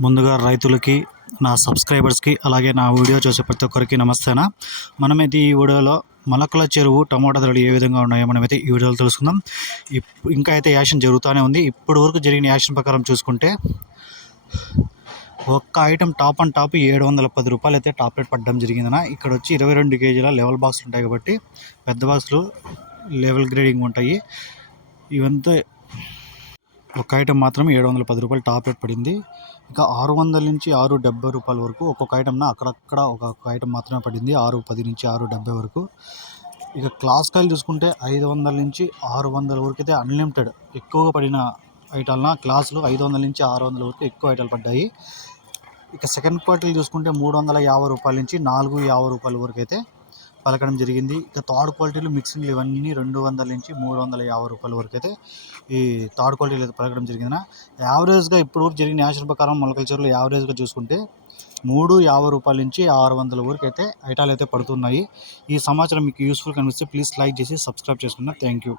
ముందుగా రైతులకి నా సబ్స్క్రైబర్స్కి అలాగే నా వీడియో చూసే ప్రతి ఒక్కరికి నమస్తేనా? మనమైతే ఈ వీడియోలో మొలకల చెరువు టమోటా ధరలు ఏ విధంగా ఉన్నాయో మనమైతే ఈ వీడియోలో తెలుసుకుందాం. ఇప్- ఇంకా అయితే యాక్షన్ జరుగుతూనే ఉంది. ఇప్పటి వరకు జరిగిన యాక్షన్ ప్రకారం చూసుకుంటే ఒక్క ఐటమ్ టాప్ అండ్ టాప్ ఏడు వందల పది రూపాయలు అయితే టాప్ రేట్ పడడం జరిగిందన ఇక్కడ వచ్చి ఇరవై రెండు కేజీల లెవెల్ బాక్సులు ఉంటాయి కాబట్టి పెద్ద బాక్సులు లెవెల్ గ్రేడింగ్ ఉంటాయి. ఇవంతా ఒక ఐటమ్ మాత్రం ఏడు వందల పది రూపాయలు టాప్ రేట్ పడింది. ఇంకా ఆరు వందల నుంచి ఆరు డెబ్బై రూపాయల వరకు ఒక్కొక్క ఐటమ్న అక్కడక్కడ ఒక్కొక్క ఐటమ్ మాత్రమే పడింది. ఆరు పది నుంచి ఆరు డెబ్బై వరకు. ఇక క్లాస్ కాయలు చూసుకుంటే ఐదు వందల నుంచి ఆరు వందల వరకు అయితే అన్లిమిటెడ్ ఎక్కువగా పడిన ఐటాలన క్లాసులు ఐదు వందల నుంచి ఆరు వందల వరకు ఎక్కువ ఐటాలు పడ్డాయి. ఇక సెకండ్ క్వార్టర్లు చూసుకుంటే మూడు వందల యాభై రూపాయల నుంచి నాలుగు యాభై రూపాయల వరకు అయితే పలకడం జరిగింది. ఇక థర్డ్ క్వాలిటీలు మిక్సింగ్లు ఇవన్నీ రెండు వందల నుంచి మూడు వందల యాభై రూపాయల వరకు అయితే ఈ థర్డ్ క్వాలిటీలు అయితే పలకడం జరిగింది యావరేజ్గా ఇప్పుడు వరకు జరిగిన యాక్షన్ ప్రకారం మొలకల చెరువులు యావరేజ్గా చూసుకుంటే మూడు యాభై రూపాయల నుంచి ఆరు వందల వరకు అయితే ఐటాలు అయితే పడుతున్నాయి. ఈ సమాచారం మీకు యూస్ఫుల్ కనిపిస్తే ప్లీజ్ లైక్ చేసి సబ్స్క్రైబ్ చేసుకున్నా థ్యాంక్ యూ.